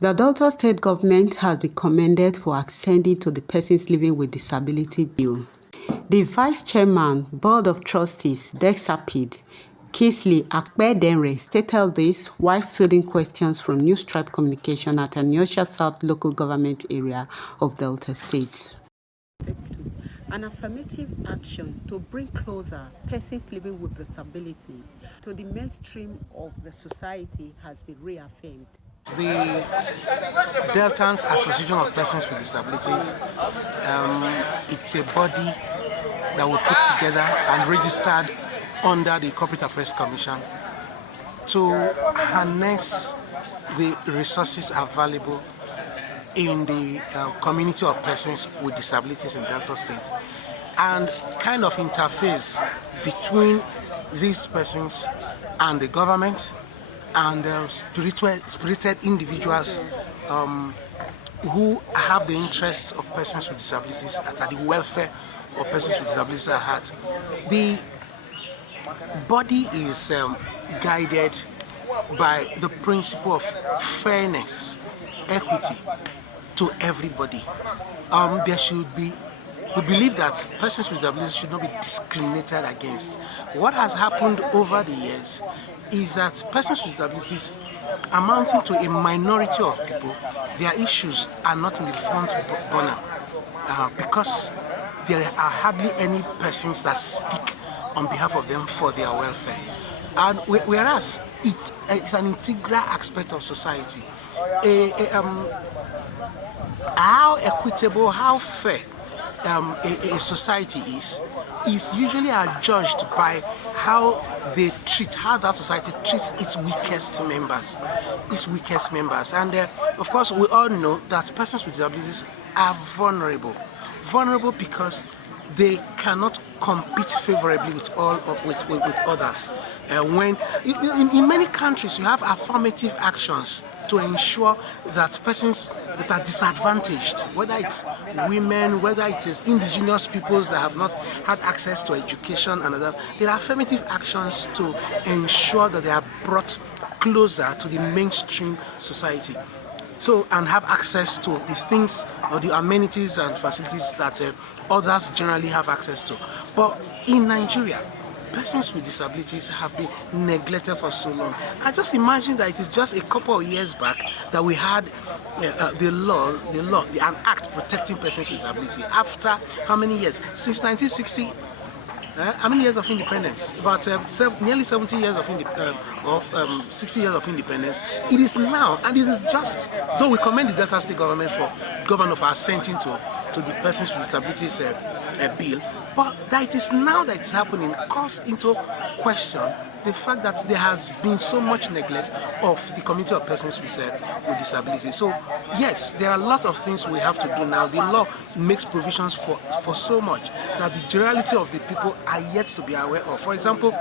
The Delta State government has been commended for acceding to the Persons Living with Disability Bill. The Vice Chairman, Board of Trustees, DEXAPID, Kingsley Akpedenre, stated this while fielding questions from News Tribe Communication at Anyosha South local government area of Delta State. An affirmative action to bring closer persons living with disabilities to the mainstream of the society has been reaffirmed. The Deltans Association of Persons with Disabilities, it's a body that we put together and registered under the Corporate Affairs Commission to harness the resources available in the community of persons with disabilities in Delta State and kind of interface between these persons and the government and spirited individuals who have the interests of persons with disabilities at the welfare of persons with disabilities at heart. The body is guided by the principle of fairness, equity to everybody. We believe that persons with disabilities should not be discriminated against. What has happened over the years is that persons with disabilities, amounting to a minority of people, their issues are not in the front burner because there are hardly any persons that speak on behalf of them for their welfare. And whereas it's an integral aspect of society, how equitable, how fair a society is usually judged by how that society treats its weakest members. And of course, we all know that persons with disabilities are vulnerable because they cannot compete favorably with others. When in many countries you have affirmative actions to ensure that persons that are disadvantaged, whether it's women, whether it is indigenous peoples that have not had access to education and others, there are affirmative actions to ensure that they are brought closer to the mainstream society. So, and have access to the things or the amenities and facilities that others generally have access to. But in Nigeria, persons with disabilities have been neglected for so long. I just imagine that it is just a couple of years back that we had an act protecting persons with disability. After how many years? Since 1960. How many years of independence? About nearly 70 years of 60 years of independence. It is now, and it is just, though we commend the Delta State government for assenting to the Persons with Disabilities bill, but that it is now that it's happening calls into question the fact that there has been so much neglect of the community of persons with disabilities. So yes, there are a lot of things we have to do now. The law makes provisions for so much that the generality of the people are yet to be aware of. For example, the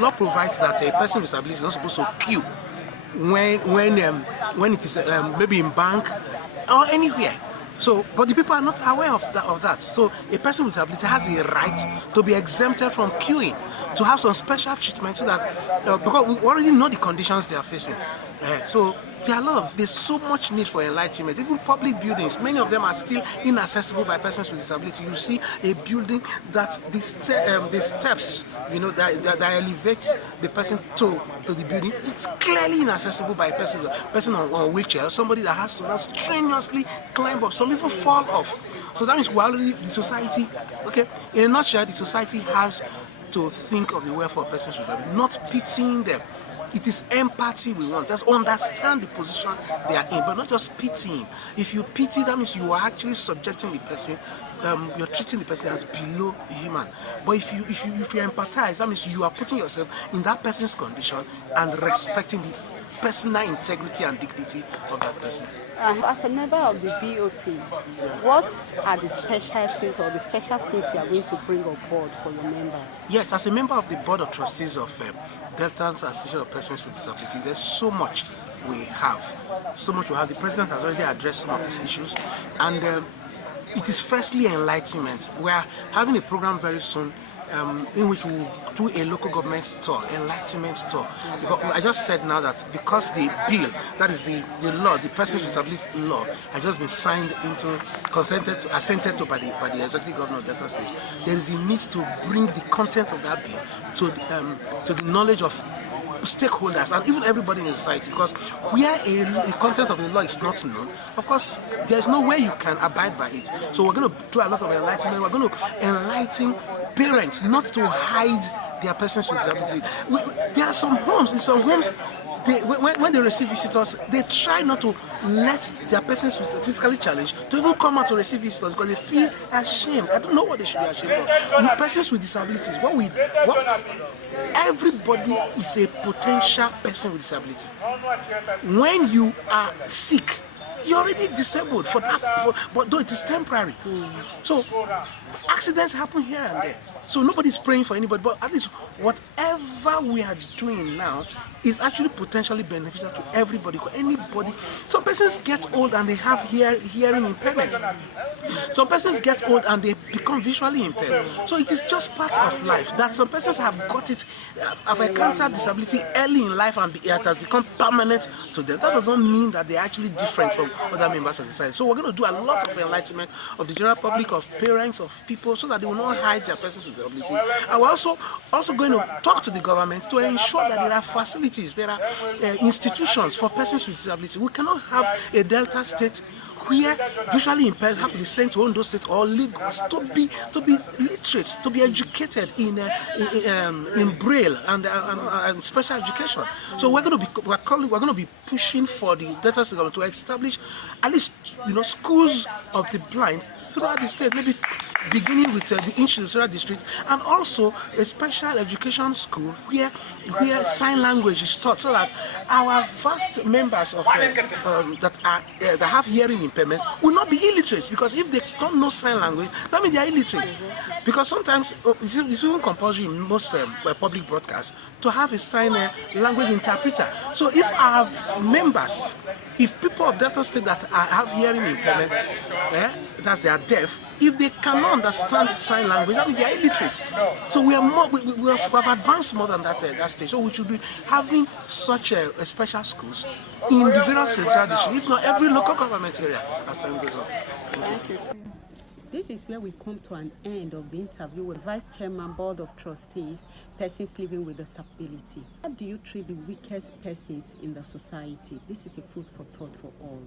law provides that a person with disability is not supposed to queue when it is maybe in bank or anywhere. So, but the people are not aware of that. So, a person with disability has a right to be exempted from queuing, to have some special treatment, so that because we already know the conditions they are facing. So, there's so much need for enlightenment. Even public buildings, many of them are still inaccessible by persons with disability. You see a building that the steps, that elevates the person to the building, it's clearly inaccessible by a person on a wheelchair, somebody that has to strenuously climb up, some even fall off. So that means the society, in a nutshell, the society has to think of the welfare of persons with disability, not pitying them. It is empathy we want. Just understand the position they are in, but not just pitying. If you pity, that means you are actually subjecting the person. You're treating the person as below human. But if you empathize, that means you are putting yourself in that person's condition and respecting the personal integrity and dignity of that person. As a member of the BOP, what are the specialties or the special things you are going to bring on board for your members? Yes, as a member of the Board of Trustees of Deltans Association of Persons with Disabilities, there's so much we have. The President has already addressed some of these issues, and it is firstly enlightenment. We are having a program very soon in which we'll do a local government tour, enlightenment tour. Because I just said now that because the bill, that is the law, the Persons with Disabilities law, has just been signed into, assented to by the executive governor of Delta State, there is a need to bring the content of that bill to the knowledge of stakeholders and even everybody in society, because where a content of the law is not known, of course there's no way you can abide by it. So we're going to do a lot of enlightenment. We're going to enlighten parents not to hide their persons with disability. There are some homes, in some homes, when they receive visitors, they try not to let their persons with physically challenged to even come out to receive visitors because they feel ashamed. I don't know what they should be ashamed of. Persons with disabilities, everybody is a potential person with disability. When you are sick, you're already disabled but though it is temporary. So accidents happen here and there. So nobody's praying for anybody, but at least whatever we are doing now is actually potentially beneficial to everybody. Anybody. Some persons get old and they have hearing impairment. Some persons get old and they become visually impaired. So it is just part of life that some persons have encountered disability early in life and it has become permanent to them. That doesn't mean that they're actually different from other members of society. So we're going to do a lot of enlightenment of the general public, of parents, of people, so that they will not hide their persons with disability. And we're also going to talk to the government to ensure that there are facilities, there are institutions for persons with disability. We cannot have a Delta State where visually impaired have to be sent to Ondo State or Lagos to be literate, to be educated in Braille and special education. So we're going to be pushing for the Delta State government to establish at least schools of the blind throughout the state, maybe beginning with the Institutional District, and also a special education school where sign language is taught, so that our vast members of that have hearing impairment will not be illiterate, because if they don't know sign language, that means they are illiterate. Because sometimes it's even compulsory in most public broadcasts to have a sign language interpreter. So if our members, if people of Delta State that have hearing impairment, that they are deaf, if they cannot understand sign language, that means they are illiterate. So we have advanced more than that stage. So we should be having such special schools in the various central districts, if not every local government area, as time goes on. Thank you. This is where we come to an end of the interview with Vice Chairman, Board of Trustees, Persons Living with Disability. How do you treat the weakest persons in the society? This is a food for thought for all.